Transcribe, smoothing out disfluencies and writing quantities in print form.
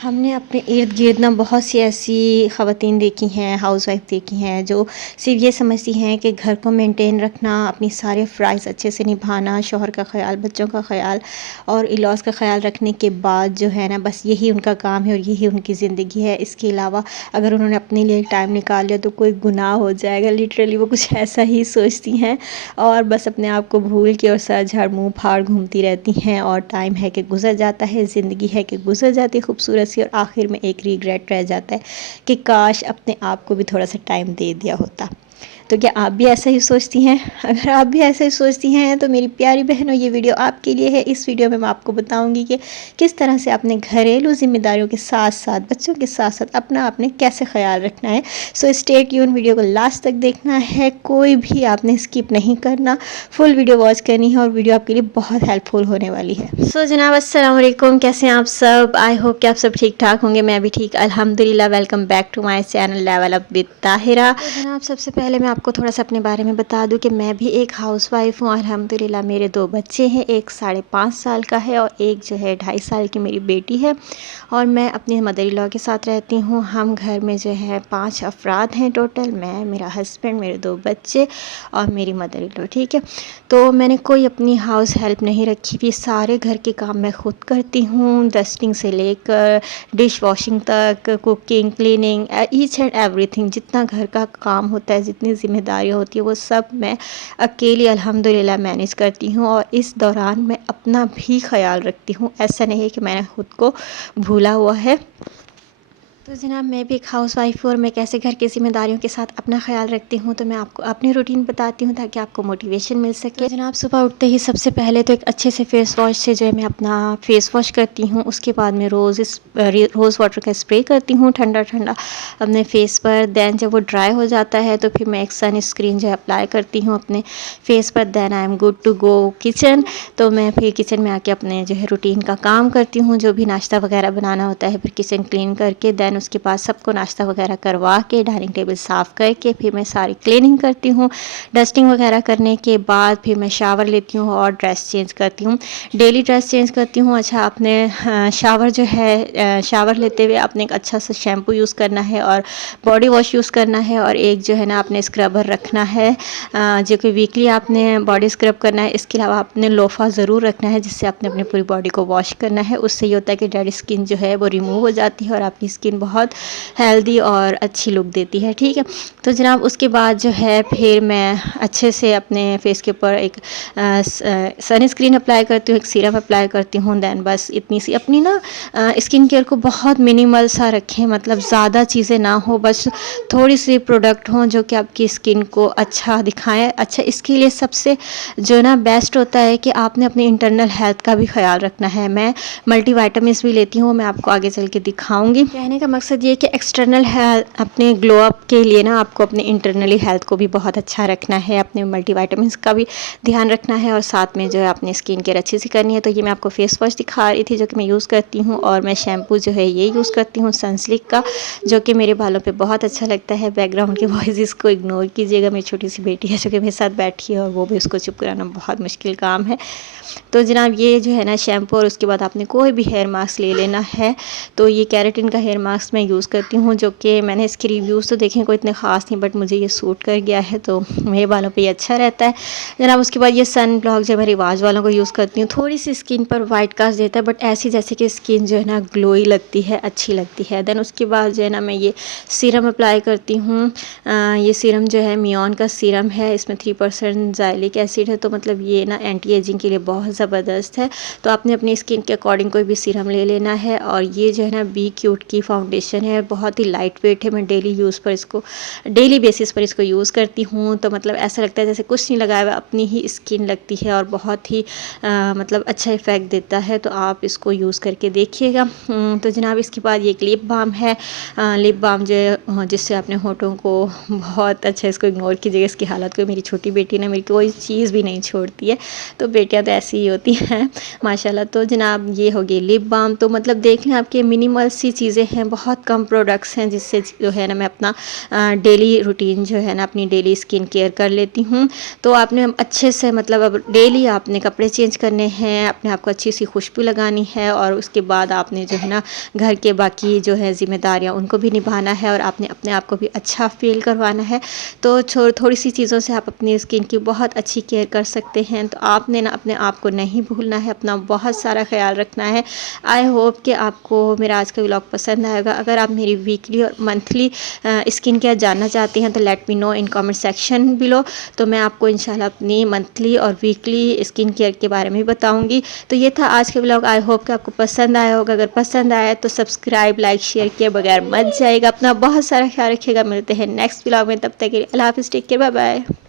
हमने अपने इर्द गिर्द ना बहुत सी ऐसी ख़वातीन देखी हैं, हाउसवाइफ देखी हैं जो सिर्फ ये समझती हैं कि घर को मेंटेन रखना, अपनी सारे फ़राइज़ अच्छे से निभाना, शौहर का ख़याल, बच्चों का ख़याल और इन-लॉज़ का ख़याल रखने के बाद जो है ना बस यही उनका काम है और यही उनकी ज़िंदगी है। इसके अलावा अगर उन्होंने अपने लिए टाइम निकाल लिया तो कोई गुनाह हो जाएगा। लिटरली वो कुछ ऐसा ही सोचती हैं और बस अपने आप को भूल के और सर झाड़ मुँह फाड़ घूमती रहती हैं और टाइम है कि गुज़र जाता है, ज़िंदगी है कि गुज़र जाती है खूबसूरत सी और आखिर में एक रिग्रेट रह जाता है कि काश अपने आप को भी थोड़ा सा टाइम दे दिया होता। तो क्या आप भी ऐसा ही सोचती हैं? अगर आप भी ऐसा ही सोचती हैं तो मेरी प्यारी बहनों ये वीडियो आपके लिए है। इस वीडियो में मैं आपको बताऊंगी कि किस तरह से अपने घरेलू ज़िम्मेदारियों के साथ साथ बच्चों के साथ साथ अपना आपने कैसे ख़याल रखना है। सो स्टे ट्यून, वीडियो को लास्ट तक देखना है, कोई भी आपने स्किप नहीं करना, फुल वीडियो वॉच करनी है और वीडियो आपके लिए बहुत हेल्पफुल होने वाली है। सो जनाब अस्सलाम वालेकुम, कैसे हैं आप सब? आई होप कि आप सब ठीक ठाक होंगे। मैं भी ठीक अल्हम्दुलिल्लाह। Welcome back to my channel level up with Tahira. तो जनाब सबसे पहले मैं आपको थोड़ा सा अपने बारे में बता दूं कि मैं भी एक हाउसवाइफ हूँ अल्हम्दुलिल्लाह। मेरे 2 बच्चे हैं, एक 5.5 साल का है और एक जो है 2.5 साल की मेरी बेटी है और मैं अपनी मदर इन लॉ के साथ रहती हूँ। हम घर में जो है 5 अफराद हैं टोटल, मैं, मेरा हस्बैंड, मेरे 2 बच्चे और मेरी मदर इन लॉ। ठीक है, तो मैंने कोई अपनी हाउस हेल्प नहीं रखी हुई, सारे घर के काम मैं खुद करती हूँ, डस्टिंग से लेकर डिश वॉशिंग तक, cooking, cleaning, each and everything. जितना घर का काम होता है, जितनी जिम्मेदारियाँ होती है वो सब मैं अकेली अल्हम्दुलिल्लाह मैनेज करती हूँ और इस दौरान मैं अपना भी ख्याल रखती हूँ। ऐसा नहीं है कि मैंने खुद को भूला हुआ है। तो जनाब मैं भी एक हाउसवाइफ हूँ और मैं कैसे घर की ज़िम्मेदारियों के साथ अपना ख्याल रखती हूँ तो मैं आपको अपनी रूटीन बताती हूँ ताकि आपको मोटिवेशन मिल सके। तो जनाब सुबह उठते ही सबसे पहले तो एक अच्छे से फेस वॉश से जो है मैं अपना फेस वॉश करती हूँ। उसके बाद मैं रोज़ वाटर का स्प्रे करती हूँ ठंडा ठंडा अपने फेस पर। दैन जब वो ड्राई हो जाता है तो फिर मैं एक सन स्क्रीन जो है अप्लाई करती हूँ अपने फेस पर। Then I am good to go kitchen. तो मैं फिर किचन में आके अपने जो है रूटीन का काम करती हूँ, जो भी नाश्ता वगैरह बनाना होता है, फिर किचन क्लीन करके दैन उसके बाद सबको नाश्ता वगैरह करवा के डाइनिंग टेबल साफ़ करके फिर मैं सारी क्लीनिंग करती हूँ। डस्टिंग वगैरह करने के बाद फिर मैं शावर लेती हूँ और ड्रेस चेंज करती हूँ, डेली ड्रेस चेंज करती हूँ। अच्छा, आपने शावर जो है शावर लेते हुए आपने एक अच्छा सा शैम्पू यूज़ करना है और बॉडी वॉश यूज़ करना है और एक जो है ना आपने स्क्रबर रखना है जो कि वीकली आपने बॉडी स्क्रब करना है। इसके अलावा आपने लोफा ज़रूर रखना है जिससे आपने अपनी पूरी बॉडी को वॉश करना है। उससे ये होता है कि डेड स्किन जो है वो रिमूव हो जाती है और आपकी स्किन बहुत हेल्दी और अच्छी लुक देती है। ठीक है, तो जनाब उसके बाद जो है फिर मैं अच्छे से अपने फेस के ऊपर एक सन स्क्रीन अप्लाई करती हूँ, एक सीरम अप्लाई करती हूँ। दैन बस इतनी सी अपनी ना स्किन केयर को बहुत मिनिमल सा रखें, मतलब ज़्यादा चीज़ें ना हो, बस थोड़ी सी प्रोडक्ट हों जो कि आपकी स्किन को अच्छा दिखाएं। अच्छा, इसके लिए सबसे जो ना बेस्ट होता है कि आपने अपनी इंटरनल हेल्थ का भी ख्याल रखना है। मैं मल्टीविटामिन्स भी लेती हूँ, मैं आपको आगे चल के दिखाऊंगी। कहने का मकसद ये कि एक्सटर्नल हेल्थ अपने ग्लो अप के लिए ना आपको अपने इंटरनली हेल्थ को भी बहुत अच्छा रखना है, अपने मल्टीविटामिन्स का भी ध्यान रखना है और साथ में जो है अपनी स्किन केयर अच्छी सी करनी है। तो ये मैं आपको फेस वॉश दिखा रही थी जो कि मैं यूज़ करती हूँ और मैं शैम्पू जो है ये यूज़ करती हूँ सनसिल्क का, जो कि मेरे बालों पे बहुत अच्छा लगता है। बैकग्राउंड के वॉइस को इग्नोर कीजिएगा, मेरी छोटी सी बेटी है जो कि मेरे साथ बैठी है और वो भी उसको चुप कराना बहुत मुश्किल काम है। तो जनाब ये जो है ना शैम्पू और उसके बाद आपने कोई भी हेयर मास्क ले लेना है। तो ये केराटिन का हेयर मास्क मैं यूज़ करती हूँ, जो कि मैंने इसके रिव्यूज़ तो देखे कोई इतने ख़ास नहीं, बट मुझे ये सूट कर गया है तो मेरे बालों पे ये अच्छा रहता है। जनाब उसके बाद ये सन ब्लॉक जो मैं रिवाज वालों को यूज़ करती हूँ, थोड़ी सी स्किन पर वाइट कास्ट देता है बट ऐसी जैसे कि स्किन जो है ना ग्लोई लगती है, अच्छी लगती है। दैन उसके बाद जो है ना मैं ये सीरम अप्लाई करती हूँ। ये सीरम जो है मियोन का सीरम है, इसमें 3% ज़ाइलिक एसिड है, तो मतलब ये ना एंटी एजिंग के लिए बहुत ज़बरदस्त है। तो आपने अपनी स्किन के अकॉर्डिंग कोई भी सीरम ले लेना है। और ये जो है ना बी क्यूट की फाउंडेशन है, बहुत ही लाइट वेट है। मैं डेली बेसिस पर इसको यूज़ करती हूँ, तो मतलब ऐसा लगता है जैसे कुछ नहीं लगाया हुआ, अपनी ही स्किन लगती है और बहुत ही मतलब अच्छा इफ़ेक्ट देता है। तो आप इसको यूज़ करके देखिएगा। तो जनाब इसके बाद ये एक लिप बाम है, लिप बाम जो जिससे अपने होठों को बहुत अच्छा, इसको इग्नोर कीजिएगा इसकी हालत को। मेरी छोटी बेटी ने मेरी कोई चीज़ भी नहीं छोड़ती है, तो बेटियां तो ऐसी ही होती हैं माशाल्लाह। तो जनाब ये हो गई लिप बाम। तो मतलब देख लें आपके मिनिमल सी चीज़ें हैं, बहुत कम प्रोडक्ट्स हैं जिससे जो है ना मैं अपना डेली रूटीन जो है ना अपनी डेली स्किन केयर कर लेती हूँ। तो आपने अच्छे से मतलब अब डेली आपने कपड़े चेंज करने हैं, अपने आप को अच्छी सी खुशबू लगानी है और उसके बाद आपने जो है ना घर के बाकी जो है ज़िम्मेदारियाँ उनको भी निभाना है और आपने अपने आप को भी अच्छा फ़ील करवाना है। तो थोड़ी सी चीज़ों से आप अपनी स्किन की बहुत अच्छी केयर कर सकते हैं। तो आपने ना अपने आप को नहीं भूलना है, अपना बहुत सारा ख्याल रखना है। आई होप कि आपको मेरा आज का व्लॉग पसंद आएगा। अगर आप मेरी वीकली और मंथली स्किन केयर जानना चाहते हैं तो let me know in comment section below. तो मैं आपको इंशाल्लाह अपनी मंथली और वीकली स्किन केयर के बारे में बताऊंगी। तो ये था आज का व्लॉग। आई होप कि आपको पसंद आया होगा। अगर पसंद आया तो सब्सक्राइब लाइक शेयर किए बगैर मत जाइएगा। अपना बहुत सारा ख्याल रखिएगा। मिलते हैं नेक्स्ट व्लॉग में, तब तक के लिए अल्लाह हाफिज़, टेक केयर, बाय बाय।